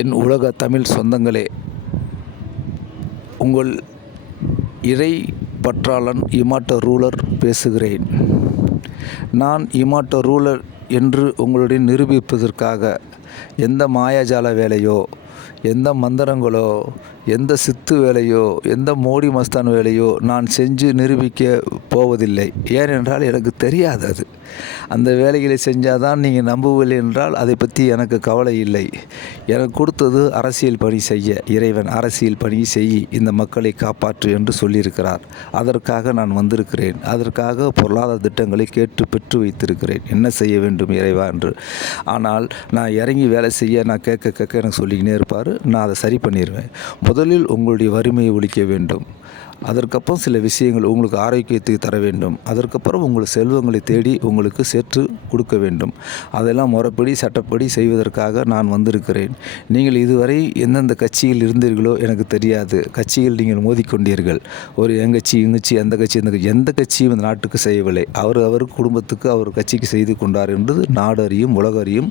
என் உலக தமிழ் சொந்தங்களே, உங்கள் இறை பற்றாளன் இமாட்ட ரூலர் பேசுகிறேன். நான் இமாட்ட ரூலர் என்று உங்களுடன் நிரூபிப்பதற்காக எந்த மாயாஜால வேலையோ, எந்த மந்திரங்களோ, எந்த சித்து வேலையோ, எந்த மோடி மஸ்தான் வேலையோ நான் செஞ்சு நிரூபிக்க போவதில்லை. ஏனென்றால் எனக்கு தெரியாது. அது அந்த வேலைகளை செஞ்சால் தான் நீங்கள் நம்பவில்லை என்றால் அதை பற்றி எனக்கு கவலை இல்லை. எனக்கு கொடுத்தது அரசியல் பணி செய்ய. இறைவன் அரசியல் பணி செய், இந்த மக்களை காப்பாற்று என்று சொல்லியிருக்கிறார். அதற்காக நான் வந்திருக்கிறேன். அதற்காக பொருளாதார திட்டங்களை கேட்டு பெற்று வைத்திருக்கிறேன். என்ன செய்ய வேண்டும் இறைவா என்று. ஆனால் நான் இறங்கி வேலை செய்ய நான் கேட்க எனக்கு சொல்லிக்கினே இருப்பார். நான் அதை சரி பண்ணிடுவேன். முதலில் உங்களுடைய வறுமையை ஒழிக்க வேண்டும். அதற்கப்புறம் சில விஷயங்கள் உங்களுக்கு ஆரோக்கியத்தை தர வேண்டும். அதற்கப்புறம் உங்கள் செல்வங்களை தேடி உங்களுக்கு சேர்த்து கொடுக்க வேண்டும். அதெல்லாம் முறைப்படி சட்டப்படி செய்வதற்காக நான் வந்திருக்கிறேன். நீங்கள் இதுவரை எந்தெந்த கட்சியில் இருந்தீர்களோ எனக்கு தெரியாது. கட்சியில் நீங்கள் மோதிக்கொண்டீர்கள். ஒரு எங்கட்சி இங்கட்சி அந்த கட்சி இந்த கட்சி, எந்த கட்சியும் இந்த நாட்டுக்கு செய்யவில்லை. அவர் குடும்பத்துக்கு அவர் கட்சிக்கு செய்து கொண்டார் என்பது நாடு அறியும், உலக அறியும்.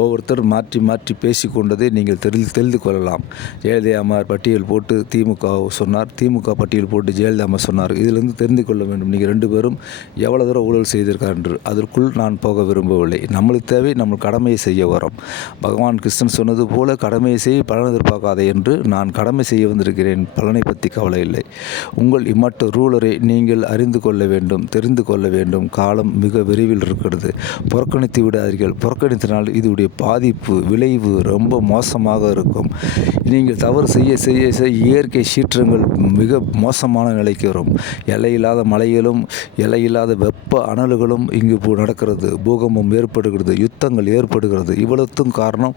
ஒவ்வொருத்தர் மாற்றி மாற்றி பேசிக்கொண்டதை நீங்கள் தெரிந்து கொள்ளலாம். ஜெயலலிதா பட்டியல் போட்டு திமுக சொன்னார், திமுக பட்டியல் போட்டு ஜெயலலிதா சொன்னார். இதிலிருந்து தெரிந்து கொள்ள வேண்டும் நீங்கள் ரெண்டு பேரும் எவ்வளவு தூரம் ஊழல் செய்திருக்கார் என்று. அதற்குள் நான் போக விரும்பவில்லை. நம்மளுக்கு தேவை நம்ம கடமையை செய்ய வரோம். பகவான் கிருஷ்ணன் சொன்னது போல கடமையை செய்ய பலன் எதிர்பார்க்காதே என்று நான் கடமை செய்ய வந்திருக்கிறேன். பலனை பற்றி கவலை இல்லை. உங்கள் இம்மட்ட ரூலரை நீங்கள் அறிந்து கொள்ள வேண்டும், தெரிந்து கொள்ள வேண்டும். காலம் மிக விரைவில் இருக்கிறது. புறக்கணித்து விடாதீர்கள். புறக்கணித்தனால் இதுடைய பாதிப்பு விளைவு ரொம்ப மோசமாக இருக்கும். நீங்கள் தவறு செய்ய செய்ய இயற்கை சீற்றங்கள் மிக மோசமான நிலைக்கு வரும். எல்லையில்லாத மழைகளும் எல்லையில்லாத வெப்ப அனல்களும் இங்கு நடக்கிறது. பூகம்பம் ஏற்படுகிறது, யுத்தங்கள் ஏற்படுகிறது. இவ்வளவுக்கும் காரணம்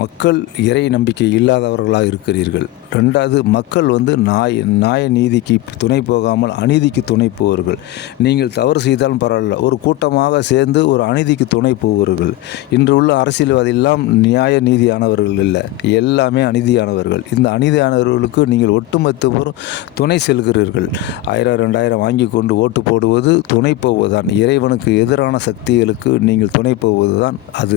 மக்கள் இறை நம்பிக்கை இல்லாதவர்களாக இருக்கிறீர்கள். ரெண்டாவது, மக்கள் நியாய நீதிக்கு துணை போகாமல் அநீதிக்கு துணை போவர்கள். நீங்கள் தவறு செய்தாலும் பரவாயில்ல, ஒரு கூட்டமாக சேர்ந்து ஒரு அநீதிக்கு துணை போவர்கள். இன்று உள்ள அரசியல்வாதி எல்லாம் நியாய நீதியானவர்கள் இல்லை, எல்லாமே அநீதியானவர்கள். இந்த அநீதியானவர்களுக்கு நீங்கள் ஒட்டுமொத்த துணை செல்கிறீர்கள். 1000 2000 வாங்கி கொண்டு ஓட்டு போடுவது துணை போவதுதான். இறைவனுக்கு எதிரான சக்திகளுக்கு நீங்கள் துணை போவதுதான். அது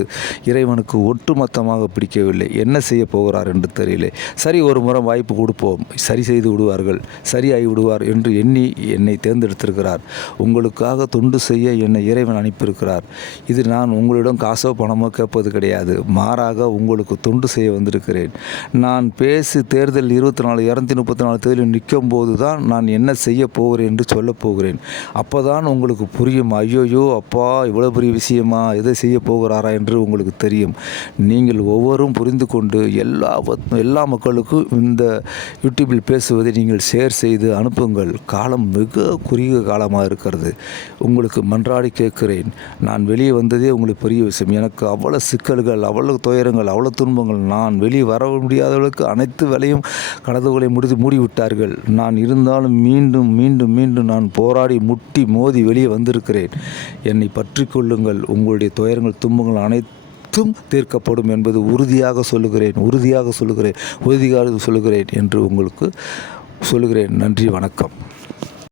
இறைவனுக்கு ஒட்டுமொத்தமாக பிடிக்கவில்லை. என்ன செய்ய போகிறார் என்று தெரியல. சரி, ஒரு முறை வாய்ப்பு கொடுப்போம், சரி செய்து விடுவார்கள், சரியாகி விடுவார் என்று எண்ணி என்னை தேர்ந்தெடுத்திருக்கிறார். உங்களுக்காக தொண்டு செய்ய என்னை இறைவன் அனுப்பியிருக்கிறார். இது நான் உங்களிடம் காசோ பணமோ கேட்பது கிடையாது. மாறாக உங்களுக்கு தொண்டு செய்ய வந்திருக்கிறேன். நான் பேசி தேர்தல் 24 234 தேர்தலில் நிற்கும் போது தான் நான் என்ன செய்ய போகிறேன் என்று சொல்ல போகிறேன். அப்போ தான் உங்களுக்கு புரியும். ஐயோயோ அப்பா, இவ்வளோ பெரிய விஷயமா, எதை செய்ய போகிறாரா என்று உங்களுக்கு தெரியும். நீங்கள் ஒவ்வொருவரும் புரிந்து கொண்டு எல்லா மக்களுக்கும் இந்த யூடியூப்பில் பேசுவதை நீங்கள் ஷேர் செய்து அனுப்புங்கள். காலம் மிக குறுகிய காலமாக இருக்கிறது. உங்களுக்கு மன்றாடி கேட்கிறேன். நான் வெளியே வந்ததே உங்களுக்கு பெரிய விஷயம். எனக்கு அவ்வளோ சிக்கல்கள், அவ்வளோ துயரங்கள், அவ்வளோ துன்பங்கள். நான் வெளியே வர முடியாதவர்களுக்கு அனைத்து வேலையும் கனவுகளை மூடிவிட்டார்கள். நான் இருந்தாலும் மீண்டும் மீண்டும் மீண்டும் நான் போராடி முட்டி மோதி வெளியே வந்திருக்கிறேன். என்னை பற்றி கொள்ளுங்கள். உங்களுடைய துயரங்கள் துன்பங்கள் அனைத்தும் தீர்க்கப்படும் என்பது உறுதியாக சொல்லுகிறேன் என்று உங்களுக்கு சொல்லுகிறேன். நன்றி, வணக்கம்.